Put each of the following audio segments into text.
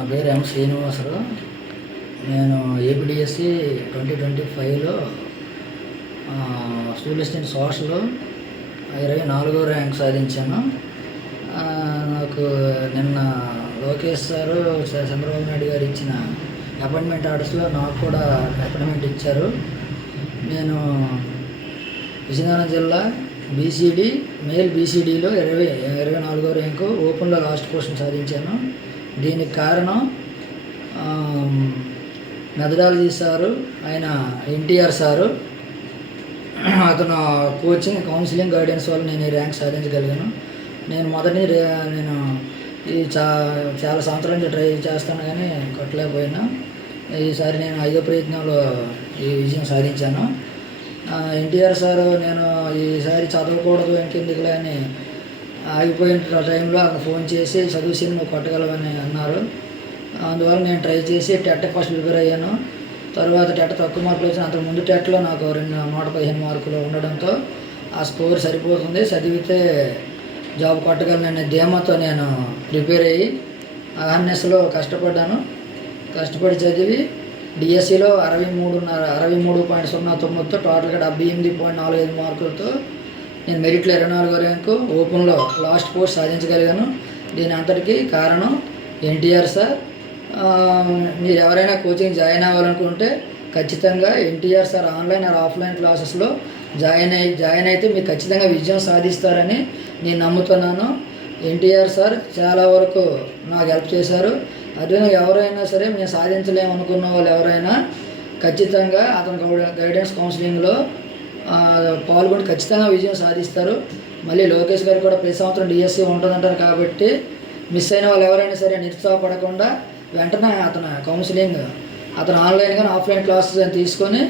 నా పేరు ఎం శ్రీనివాసరావు. నేను ఏపీడిఎస్సి 2025లో స్కూల్ అసిస్టెంట్ సోషల్ 24వ ర్యాంక్ సాధించాను. నాకు నిన్న లోకేష్ సారు చంద్రబాబు నాయుడు గారు ఇచ్చిన అపాయింట్మెంట్ ఆర్డర్స్లో నాకు కూడా అపాయింట్మెంట్ ఇచ్చారు. నేను విజయనగరం జిల్లా బీసీడీ మేల్ బీసీడీలో 24వ ర్యాంకు ఓపెన్లో లాస్ట్ పోస్ట్ సాధించాను. దీనికి కారణం మెథడాలజీ సారు, ఆయన ఎన్టీఆర్ సారు, అతను కోచింగ్ కౌన్సిలింగ్ గైడెన్స్ వల్ల నేను ఈ ర్యాంక్ సాధించగలిగాను. నేను నేను ఈ చాలా సంవత్సరాల నుంచి ట్రై చేస్తాను కానీ కొట్టలేకపోయినా ఈసారి నేను 5వ ప్రయత్నంలో ఈ విజయం సాధించాను. ఎన్టీఆర్ సారు నేను ఈసారి చదవకూడదు ఇంకెందుకులే అని ఆగిపోయిన టైంలో అతను ఫోన్ చేసి చదువుసి నువ్వు కొట్టగలవని అన్నారు. అందువల్ల నేను ట్రై చేసి టెట్ ఫస్ట్ ప్రిపేర్ అయ్యాను. తర్వాత టెట్ తక్కువ మార్కులు వచ్చిన అంతకు ముందు టెట్లో నాకు 115 మార్కులు ఉండడంతో ఆ స్కోర్ సరిపోతుంది, చదివితే జాబ్ కొట్టగలననే ధీమాతో నేను ప్రిపేర్ అయ్యి అహర్నెస్లో కష్టపడ్డాను. కష్టపడి చదివి డిఎస్సిలో 63.09తో టోటల్గా 78.45 మార్కులతో నేను మెరిట్లో 24వ ర్యాంకు ఓపెన్లో లాస్ట్ పోస్ట్ సాధించగలిగాను. దీని అంతటికీ కారణం ఎన్టీఆర్ సార్. మీరు ఎవరైనా కోచింగ్ జాయిన్ అవ్వాలనుకుంటే ఖచ్చితంగా NTR sir online or offline క్లాసెస్లో జాయిన్ అయితే మీకు ఖచ్చితంగా విజయం సాధిస్తారని నేను నమ్ముతున్నాను. ఎన్టీఆర్ సార్ చాలా వరకు నాకు హెల్ప్ చేశారు. అదే ఎవరైనా సరే మేము సాధించలేము అనుకున్న వాళ్ళు ఎవరైనా ఖచ్చితంగా అతని గైడెన్స్ కౌన్సిలింగ్లో పాల్గొని ఖచ్చితంగా విజయం సాధిస్తారు. మళ్ళీ లోకేష్ గారు కూడా ప్రతి సంవత్సరం డిఎస్సి ఉంటుందంటారు కాబట్టి మిస్ అయిన వాళ్ళు ఎవరైనా సరే నిరుత్సాహపడకుండా వెంటనే అతను ఆన్లైన్ కానీ ఆఫ్లైన్ క్లాసెస్ అని తీసుకొని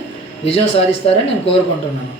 విజయం సాధిస్తారని నేను కోరుకుంటున్నాను.